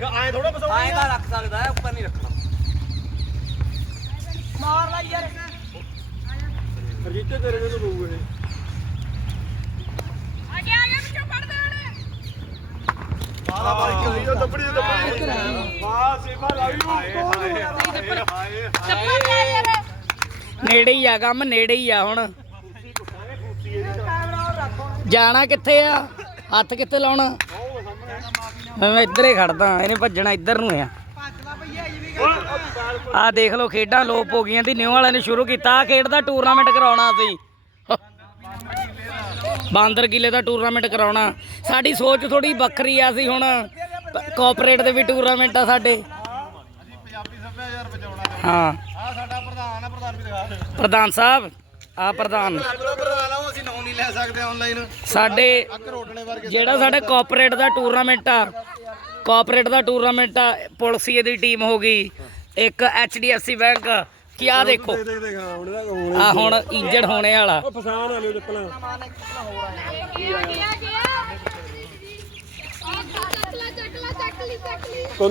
ਦੇਖ ਐਂ ਥੋੜਾ ਬਸਾਉਣੀ ਐਂ ਤਾਂ ਰੱਖ ਸਕਦਾ ਹੈ ਉੱਪਰ ਨਹੀਂ ਰੱਖਣਾ। ਮਾਰ ਲੈ ਯਾਰ। ਰਜੀਤੇ ਤੇਰੇ ਨੂੰ ਬੋਊ ਇਹ। ਅੱਗੇ ਆ ਗਿਆ ਵਿੱਚੋਂ ਫੜਦੇ ਉਹਨੇ। ਬਾਲਾ ਬਾਲ ਕੀ ਹੋਈ ਉਹ ਦੱਬੜੀ ਉਹ ਦੱਬੜੀ ਵਾਹ ਸੇਵਾ ਲਾਈ ਹਾਏ ਹਾਏ ਹਾਏ ਹਾਏ ਚੱਪਲ ਲੈ ਯਾਰ। ਨੇੜੇ ਹੀ ਆ ਕੰਮ ਨੇੜੇ ਹੀ ਆ ਹੁਣ। ਜਾਣਾ ਕਿੱਥੇ ਆ? ਹੱਥ ਕਿੱਥੇ ਲਾਉਣਾ? ਮੈਂ ਇੱਧਰ ਹੀ ਖੜਦਾ ਇਹਨੇ ਭੱਜਣਾ ਇੱਧਰ ਨੂੰ ਆ। ਆ ਦੇਖ ਲਓ ਖੇਡਾਂ ਲੋਪ ਹੋ ਗਈਆਂ ਦੀ ਨਿਊ ਵਾਲਿਆਂ ਨੇ ਸ਼ੁਰੂ ਕੀਤਾ ਆ ਖੇਡ ਦਾ ਟੂਰਨਾਮੈਂਟ ਕਰਾਉਣਾ ਸੀ ਬਾਂਦਰ ਕਿਲੇ ਦਾ ਟੂਰਨਾਮੈਂਟ ਕਰਾਉਣਾ। ਸਾਡੀ ਸੋਚ ਥੋੜੀ ਵੱਖਰੀ ਆ ਸੀ ਹੁਣ। ਕੋਆਪਰੇਟ ਦੇ ਵੀ ਟੂਰਨਾਮੈਂਟ ਆ ਸਾਡੇ। ਹਾਂ। ਆ ਸਾਡਾ ਪ੍ਰਧਾਨ ਆ ਪ੍ਰਧਾਨ ਵੀ ਦਿਖਾ ਪ੍ਰਧਾਨ ਸਾਹਿਬ ਆ ਪ੍ਰਧਾਨ। ਲੈ ਸਕਦੇ ਆਨਲਾਈਨ ਸਾਡੇ ਵਰਗੇ ਜਿਹੜਾ ਸਾਡੇ ਕੋਆਪਰੇਟ ਦਾ ਟੂਰਨਾਮੈਂਟ ਆ ਕੋਆਪਰੇਟ ਦਾ ਟੂਰਨਾਮੈਂਟ ਆ ਪੁਲਸੀਏ ਦੀ ਟੀਮ ਹੋ ਗਈ ਇੱਕ ਐਚਡੀਐਫਸੀ ਬੈਂਕ ਕੀ ਆ ਦੇਖੋ। ਦੇਖ ਦੇਖ ਹਾਂ ਹੁਣ ਇਹਦਾ ਹੁਣ ਆ ਹੁਣ ਇੰਜਰਡ ਹੋਣੇ ਵਾਲਾ। ਉਹ ਵਾਲੇ ਚੱਪਲਾਂ।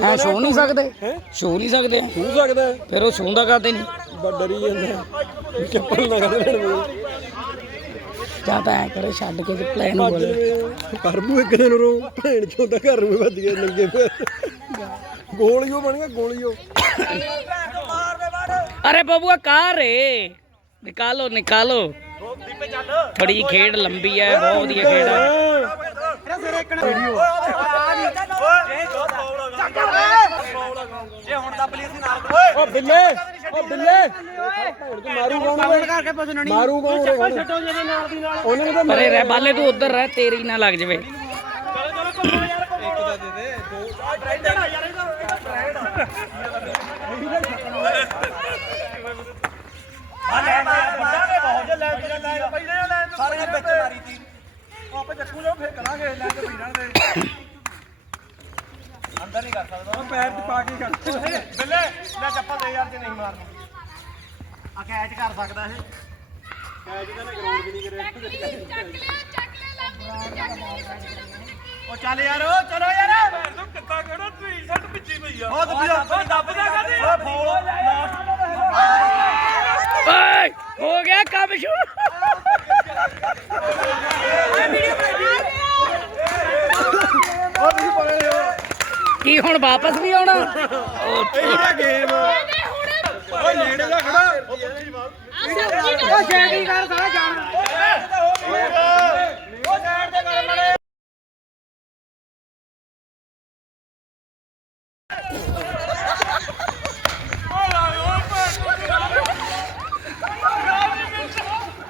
ਐ ਛੂ ਨਹੀਂ ਸਕਦੇ? ਛੂ ਨਹੀਂ ਸਕਦੇ? ਹੋ ਸਕਦਾ ਫਿਰ ਉਹ ਛੂੰਦਾ ਕਰਦੇ ਨਹੀਂ? ਬੜਾ ਡਰੀ ਜਾਂਦਾ ਚੱਪਲ ਨਾ ਕਰ ਦੇਣ ਜਾਂ ਤਾਂ ਐ ਕਰੇ ਛੱਡ ਕੇ ਤੇ ਪਲਾਨ ਬੋਲੇ ਕਰ ਮੂੰਹ ਇੱਕ ਦਿਨ ਰੋ ਭੈਣ ਚੋਦਾ ਘਰ ਨੂੰ ਵੱਜ ਗਏ ਨੰਗੇ ਪੈਰ ਗੋਲੀਓ ਬਣ ਗਿਆ ਗੋਲੀਓ अरे बबुआ कहाँ रे निकालो निकालो थोड़ी जी खेड लंबी है बहुत बढ़िया खेड है ਜੇ ਹੁਣ ਦੱਬ ਲਈ ਅਸੀਂ ਨਾਲ ਓ ਬਿੱਲੇ ਓ ਮਾਰੂ ਤੂੰ ਉਧਰ ਰਹਿ ਤੇਰੀ ਨਾ ਲੱਗ ਜਵੇ। ਆਪਾਂ ਚੱਕੂ ਲਓ ਫੇਰ ਕਰਾਂਗੇ ਲੈ ਕੇ ਵੀਰਾਂ ਦੇ। ਅੰਦਰ ਨਹੀਂ ਕਰ ਸਕਦਾ। ਉਹ ਪੈਰ ਚ ਪਾ ਕੇ ਕਰ। ਬਿੱਲੇ ਲੈ ਚੱਪਲ ਦੇ ਯਾਰ ਜੇ ਨਹੀਂ ਮਾਰਨਾ ਆ ਕੈਚ ਕਰ ਸਕਦਾ ਇਹ। ਕੈਚ ਤਾਂ ਗਰਾਊਂਡ ਵੀ ਨਹੀਂ ਕਰਿਆ। ਚੱਕ ਲਿਆ ਚੱਕ ਲਿਆ ਲੱਗ ਚੱਕ ਲਿਆ ਉਹ ਚੱਲ ਯਾਰ ਓ ਚਲੋ ਯਾਰ। ਤੂੰ ਕਿੱਦਾਂ ਕਿਹੜਾ ਟੀ ਸ਼ਰਟ ਪਿੱਛੇ ਪਈ ਆ। ਉਹ ਅਸੀਂ ਹੁਣ ਵਾਪਸ ਵੀ ਆਉਣਾ।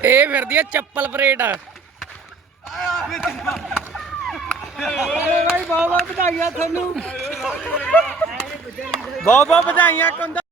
ਇਹ ਫਿਰਦੀ ਆ ਚੱਪਲ ਪਰੇਡ। ਆ ਓਏ ਭਾਈ ਬਹੁਤ ਬਹੁਤ ਤੁਹਾਨੂੰ। ਬਹੁਤ ਬਹੁਤ ਵਧਾਈਆਂ ਕੰਦਾ